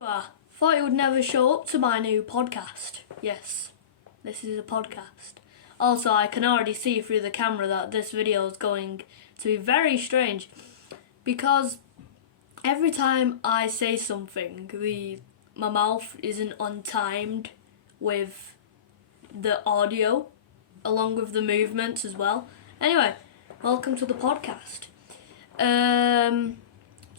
Thought you would never show up to my new podcast. Yes, this is a podcast. Also, I can already see through the camera that this video is going to be very strange because every time I say something, my mouth isn't untimed with the audio, along with the movements as well. Anyway, welcome to the podcast.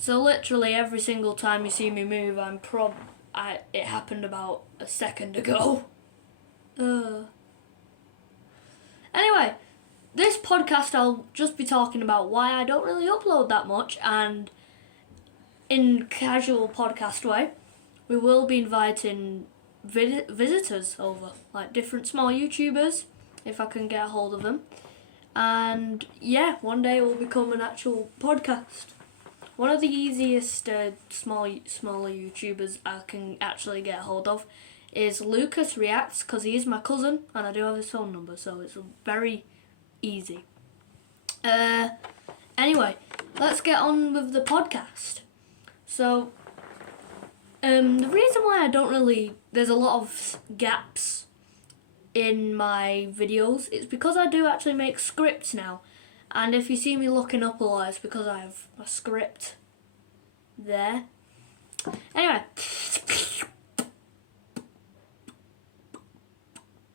So literally every single time you see me move, it happened about a second ago. Anyway, this podcast I'll just be talking about why I don't really upload that much, and in casual podcast way, we will be inviting visitors over, like different small YouTubers, if I can get a hold of them. And yeah, one day it will become an actual podcast. One of the easiest smaller YouTubers I can actually get a hold of is Lucas Reacts, because he is my cousin and I do have his phone number, so it's very easy. Anyway, let's get on with the podcast. So, the reason why there's a lot of gaps in my videos is because I do actually make scripts now. And if you see me looking up a lot, it's because I have a script there. Anyway.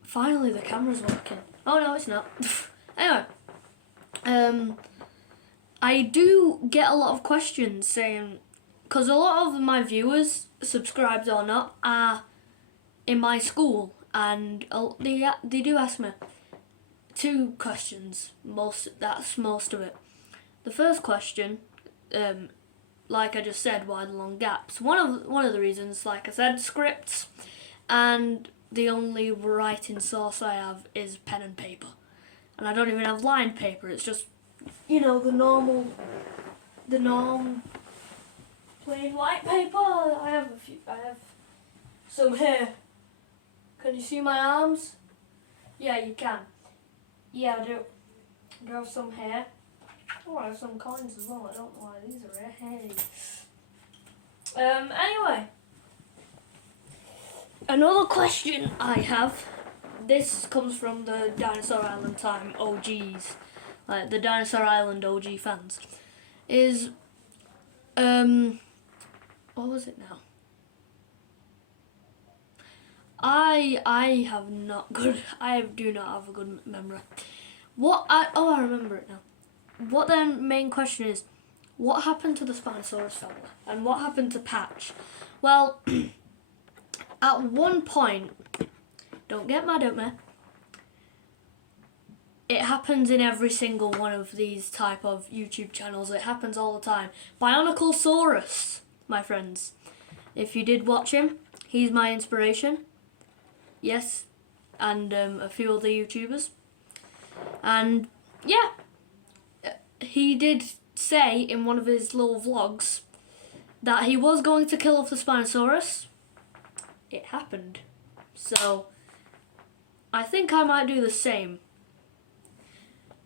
Finally the camera's working. Oh no, it's not. Anyway. I do get a lot of questions saying, because a lot of my viewers, subscribed or not, are in my school. And they do ask me 2 questions. That's most of it. The first question, like I just said, why the long gaps? One of the reasons, like I said, scripts, and the only writing source I have is pen and paper, and I don't even have lined paper. It's just, the norm plain white paper. I have some here. Can you see my arms? Yeah, you can. Yeah, I do. I have some here. Oh, I have some coins as well. I don't know why these are here. Hey. Anyway. Another question I have. This comes from the Dinosaur Island Time OGs. Like, the Dinosaur Island OG fans. Is, what was it now? I do not have a good memory. I remember it now. What the main question is, what happened to the Spinosaurus family? And what happened to Patch? Well, at one point, don't get mad at me, it happens in every single one of these type of YouTube channels. It happens all the time. Bioniclesaurus, my friends. If you did watch him, he's my inspiration. Yes, and a few other YouTubers. And yeah, he did say in one of his little vlogs that he was going to kill off the Spinosaurus. It happened. So I think I might do the same.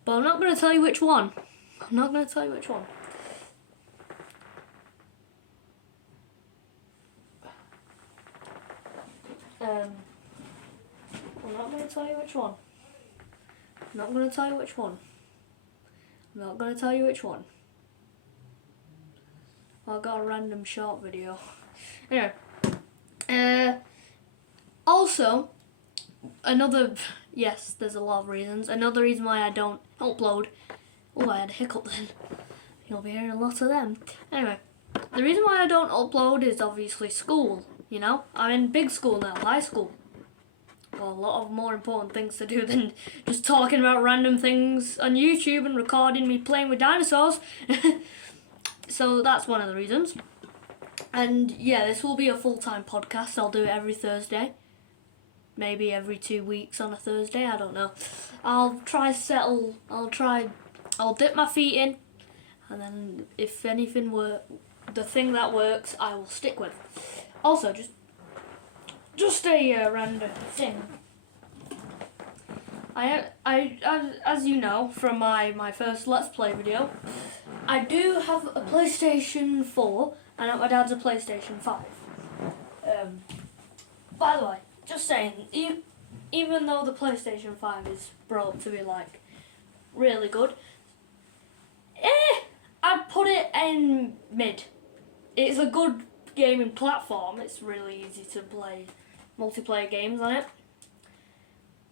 But I'm not going to tell you which one. I'm not going to tell you which one. I'm not going to tell you which one. I'm not going to tell you which one. I'm not going to tell you which one. I got a random short video. Anyway. Also, yes, there's a lot of reasons. Another reason why I don't upload. Oh, I had a hiccup then. You'll be hearing a lot of them. Anyway, the reason why I don't upload is obviously school. I'm in big school now, high school. Well, a lot of more important things to do than just talking about random things on YouTube and recording me playing with dinosaurs. So that's one of the reasons. And yeah, this will be a full-time podcast. I'll do it every Thursday. Maybe every 2 weeks on a Thursday, I don't know. I'll dip my feet in, and then if anything the thing that works, I will stick with. Also, just a random thing. As you know from my first Let's Play video, I do have a PlayStation 4 and my dad's a PlayStation 5. By the way, just saying, even though the PlayStation 5 is brought to be like really good, I'd put it in mid. It's a good gaming platform. It's really easy to play multiplayer games on it,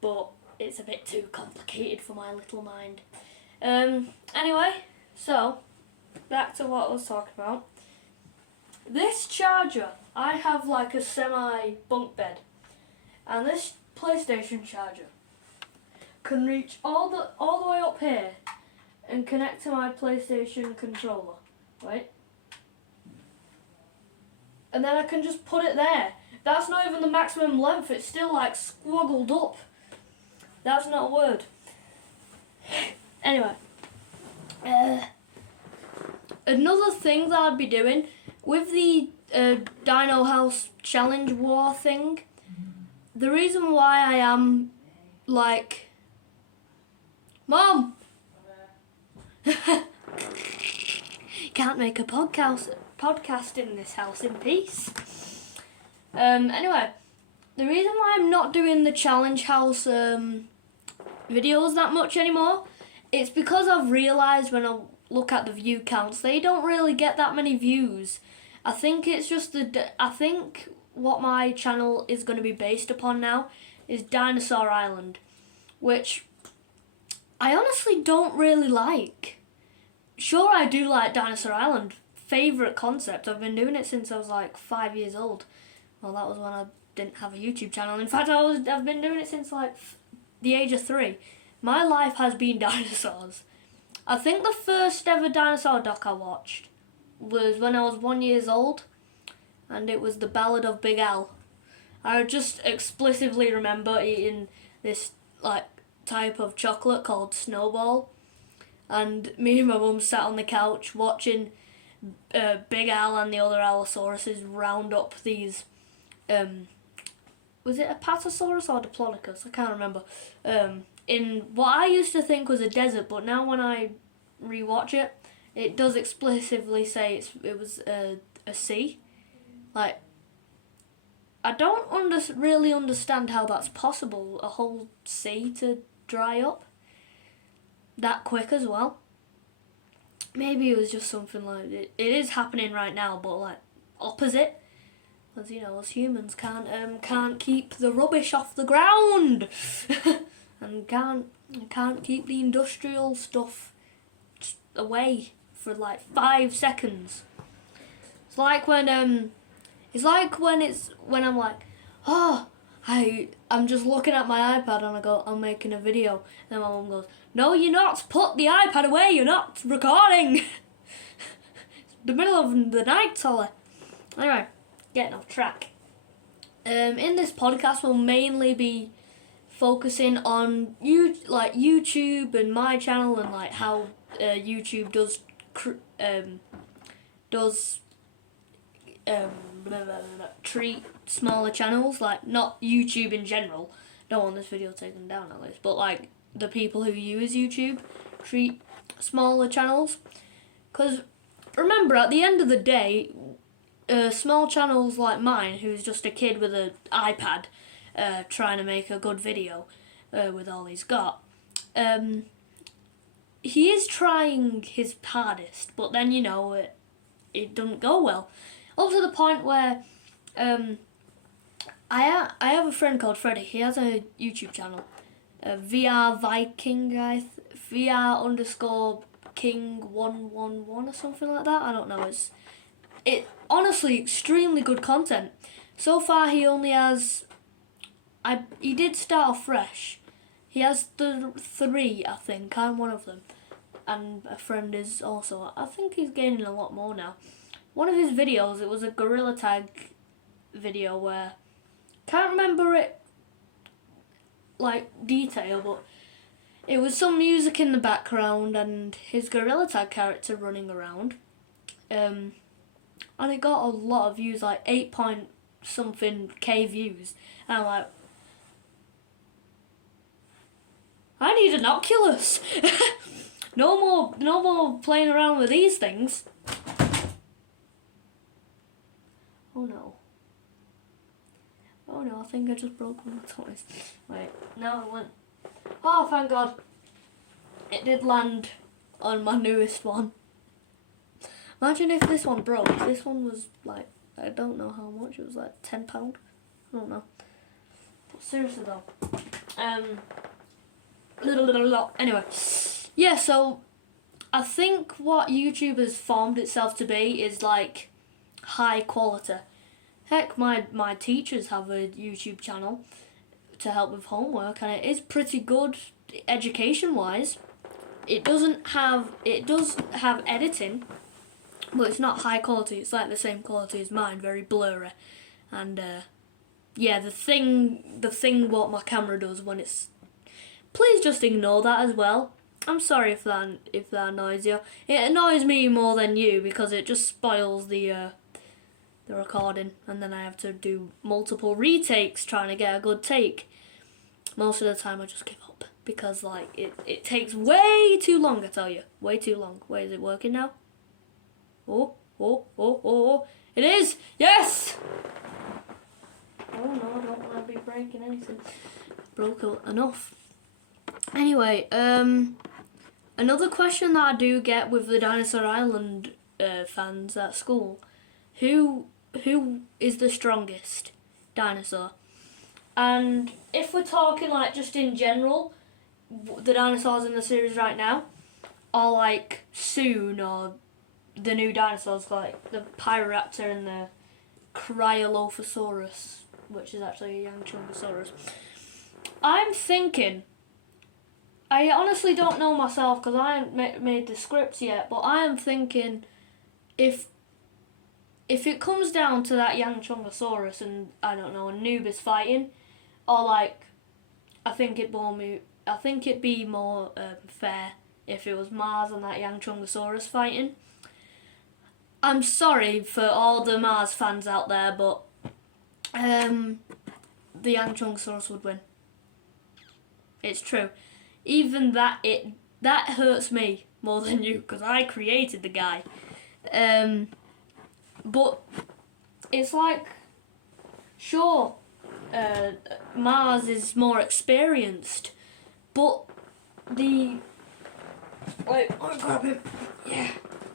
but it's a bit too complicated for my little mind. Anyway, so back to what I was talking about. This charger, I have like a semi bunk bed, and this PlayStation charger can reach all the way up here and connect to my PlayStation controller, right? And then I can just put it there. That's not even the maximum length, it's still like squoggled up. That's not a word. Anyway, another thing that I'd be doing with the Dino House Challenge War thing, the reason why I am like, Mom! Can't make a podcast in this house in peace. Anyway, the reason why I'm not doing the Challenge House videos that much anymore, it's because I've realised when I look at the view counts, they don't really get that many views. I think it's just I think what my channel is going to be based upon now is Dinosaur Island, which I honestly don't really like. Sure, I do like Dinosaur Island. Favourite concept. I've been doing it since I was like 5 years old. Well, that was when I didn't have a YouTube channel. In fact, I've been doing it since like the age of 3. My life has been dinosaurs. I think the first ever dinosaur doc I watched was when I was 1 year old, and it was The Ballad of Big Al. I just explicitly remember eating this like type of chocolate called Snowball, and me and my mum sat on the couch watching Big Al and the other Allosauruses round up these, was it a Apatosaurus or Diplodocus? I can't remember. In what I used to think was a desert, but now when I rewatch it, it does explicitly say it was a sea. Like, I don't really understand how that's possible, a whole sea to dry up that quick as well. Maybe it was just something like it is happening right now, but like opposite, because you know us humans can't keep the rubbish off the ground, and can't keep the industrial stuff away for like 5 seconds. It's like when I'm like, oh, I'm just looking at my iPad and I go, I'm making a video. And then my mum goes, no, you're not. Put the iPad away. You're not recording. It's the middle of the night, Solly. Anyway, getting off track. In this podcast, we'll mainly be focusing on YouTube and my channel and like how YouTube does treat smaller channels, like not YouTube in general. Don't want this video taken down at least, but like the people who use YouTube treat smaller channels. Because remember, at the end of the day, small channels like mine, who's just a kid with an iPad trying to make a good video with all he's got, he is trying his hardest, but then you know it doesn't go well. Up to the point where I have a friend called Freddie. He has a YouTube channel, VR Viking, VR underscore King 111 or something like that. I don't know. It honestly extremely good content. So far, he only has. He did start off fresh. He has the 3, I think. I'm one of them, and a friend is also. I think he's gaining a lot more now. One of his videos, it was a Gorilla Tag video where, can't remember it like detail, but it was some music in the background and his Gorilla Tag character running around, and it got a lot of views, like 8 point something K views, and I'm like, I need an Oculus. No more playing around with these things. Oh no. Oh no, I think I just broke one of my toys. Wait, no it went. Oh, thank God. It did land on my newest one. Imagine if this one broke. This one was like, I don't know how much. It was like £10. I don't know. But seriously though. Anyway. Yeah, so I think what YouTube has formed itself to be is like high quality. Heck, my teachers have a YouTube channel to help with homework, and it is pretty good education wise. It does have editing, but it's not high quality. It's like the same quality as mine, very blurry. And yeah, the thing what my camera does when it's, please just ignore that as well. I'm sorry if that annoys you. It annoys me more than you because it just spoils the recording, and then I have to do multiple retakes trying to get a good take. Most of the time I just give up because like it takes way too long, I tell you. Way too long. Wait, is it working now? Oh. It is! Yes! Oh no, I don't want to be breaking anything. Broke enough. Anyway, another question that I do get with the Dinosaur Island fans at school. Who is the strongest dinosaur? And if we're talking like just in general, the dinosaurs in the series right now, or like soon, or the new dinosaurs like the Pyroraptor and the Cryolophosaurus, which is actually a young Chungosaurus. I'm thinking, I honestly don't know myself because I haven't made the scripts yet, but I am thinking if it comes down to that young Chungosaurus and, I don't know, Anubis fighting, or like, I think it'd be more fair if it was Mars and that young Chungosaurus fighting. I'm sorry for all the Mars fans out there, but the young Chungosaurus would win. It's true. Even that hurts me more than you because I created the guy. But it's like, sure, Mars is more experienced, but wait, I'll grab him. Yeah,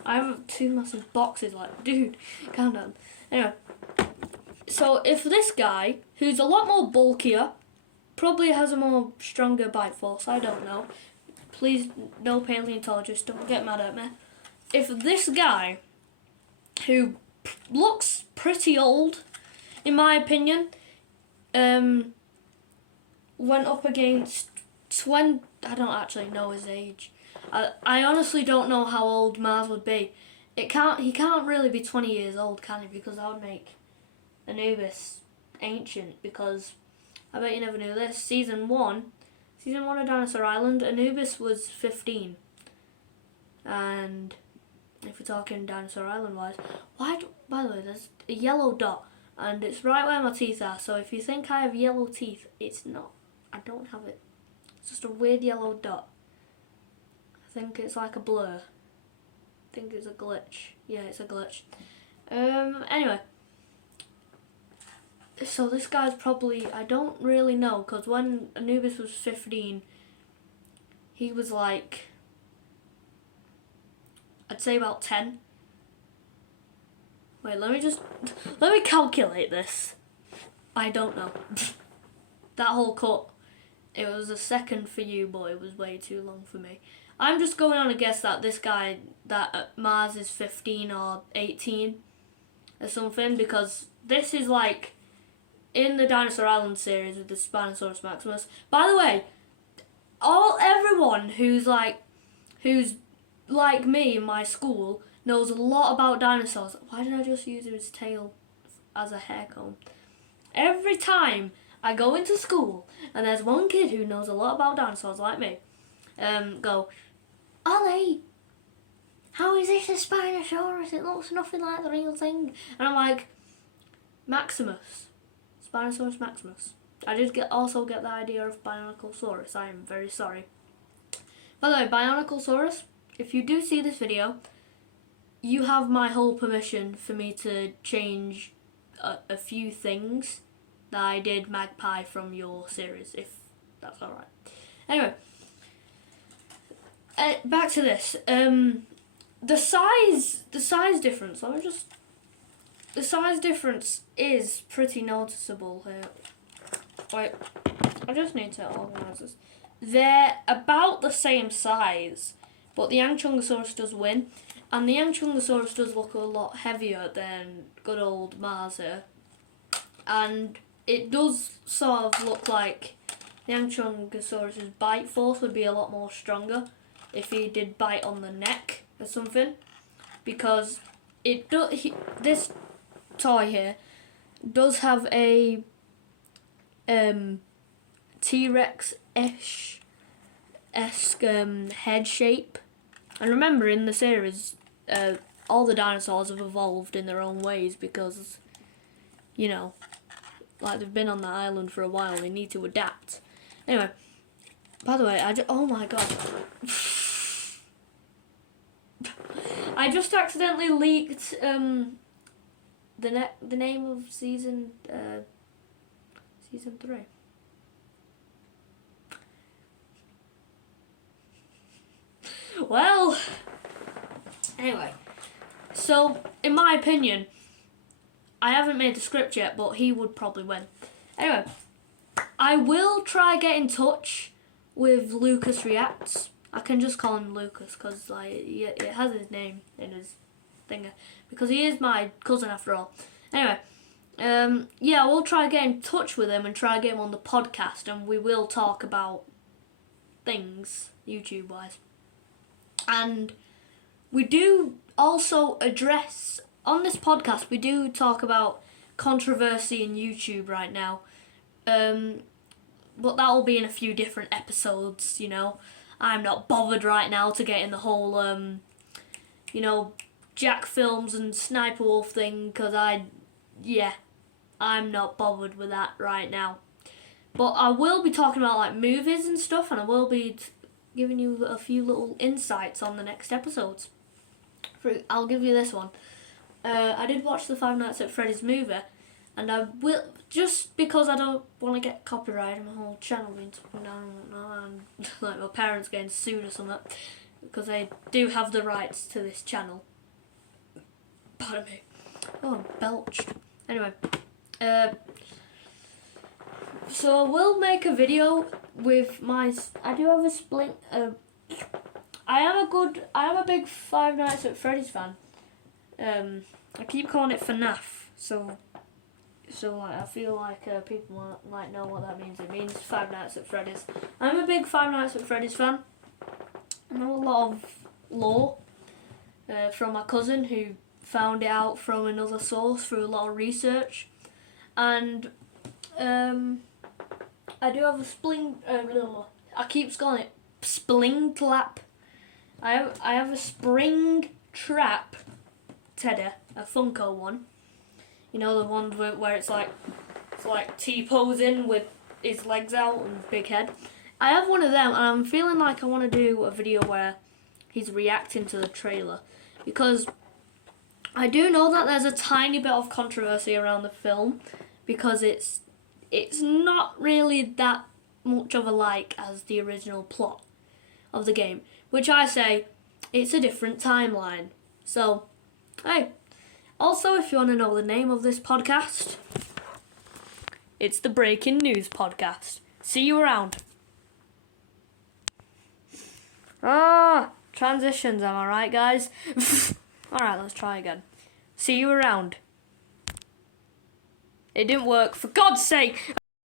I have two massive boxes. Like, dude, calm down. Anyway, so if this guy, who's a lot more bulkier, probably has a more stronger bite force, I don't know. Please, no paleontologists, don't get mad at me. If this guy, who looks pretty old, in my opinion, went up against I don't actually know his age. I honestly don't know how old Mars would be. He can't really be 20 years old, can he? Because that would make Anubis ancient, because I bet you never knew this. Season 1 of Dinosaur Island, Anubis was 15. And if we're talking Dinosaur Island wise, by the way, there's a yellow dot, and it's right where my teeth are, so if you think I have yellow teeth, it's not. I don't have it. It's just a weird yellow dot. I think it's like a blur. I think it's a glitch. Yeah, it's a glitch. Anyway. So this guy's probably, I don't really know, because when Anubis was 15, he was like, I'd say about 10. Wait, let me calculate this. I don't know. That whole cut, it was a second for you, but it was way too long for me. I'm just going on a guess that this guy, that Mars is 15 or 18 or something, because this is like in the Dinosaur Island series with the Spinosaurus Maximus. By the way, everyone who's like me in my school knows a lot about dinosaurs. Why did I just use his tail as a hair comb? Every time I go into school and there's one kid who knows a lot about dinosaurs like me, go, Ollie, how is this a Spinosaurus? It looks nothing like the real thing. And I'm like, Maximus. Spinosaurus Maximus. I did also get the idea of Bioniclesaurus. I am very sorry. By the way, Bioniclesaurus, if you do see this video, you have my whole permission for me to change a few things that I did Magpie from your series, if that's alright. Anyway, back to this. The size difference. The size difference is pretty noticeable here. Wait, I just need to organise this. They're about the same size, but the Yangchungosaurus does win, and the Yangchungosaurus does look a lot heavier than good old Mars here, and it does sort of look like the Yangchungosaurus's bite force would be a lot more stronger if he did bite on the neck or something, because this toy here does have a T-Rex-esque head shape. And remember, in the series, all the dinosaurs have evolved in their own ways because, you know, like they've been on the island for a while, they need to adapt. Anyway, by the way, oh my god. I just accidentally leaked the name of season 3. Well, anyway, so in my opinion, I haven't made the script yet, but he would probably win. Anyway, I will try get in touch with Lucas Reacts. I can just call him Lucas because like it has his name in his thing, because he is my cousin after all. Anyway, yeah, we'll try get in touch with him and try get him on the podcast, and we will talk about things YouTube wise. And we do also address on this podcast. We do talk about controversy in YouTube right now, but that will be in a few different episodes. You know, I'm not bothered right now to get in the whole, you know, Jack Films and Sniper Wolf thing, because I'm not bothered with that right now. But I will be talking about like movies and stuff, and I will be giving you a few little insights on the next episodes. I'll give you this one. I did watch the Five Nights at Freddy's movie, and I will, just because I don't want to get copyright and my whole channel being taken down and like my parents getting sued or something, because they do have the rights to this channel. Pardon me. Oh, I belched. Anyway, so I will make a video with my. I do have a split. I am a big Five Nights at Freddy's fan. I keep calling it FNAF, so like I feel like people might know what that means. It means Five Nights at Freddy's. I'm a big Five Nights at Freddy's fan. I know a lot of lore from my cousin, who found it out from another source through a lot of research, and I do have a spling. I keep calling it spling clap. I have a spring trap teddy, a Funko one. You know, the one where it's like T-posing with his legs out and big head. I have one of them, and I'm feeling like I want to do a video where he's reacting to the trailer, because I do know that there's a tiny bit of controversy around the film, because it's not really that much of a like as the original plot of the game, which I say it's a different timeline. So, hey, also if you want to know the name of this podcast, it's the Breaking News Podcast. See you around. Transitions, am I right, guys? Alright, let's try again. See you around. It didn't work, for God's sake!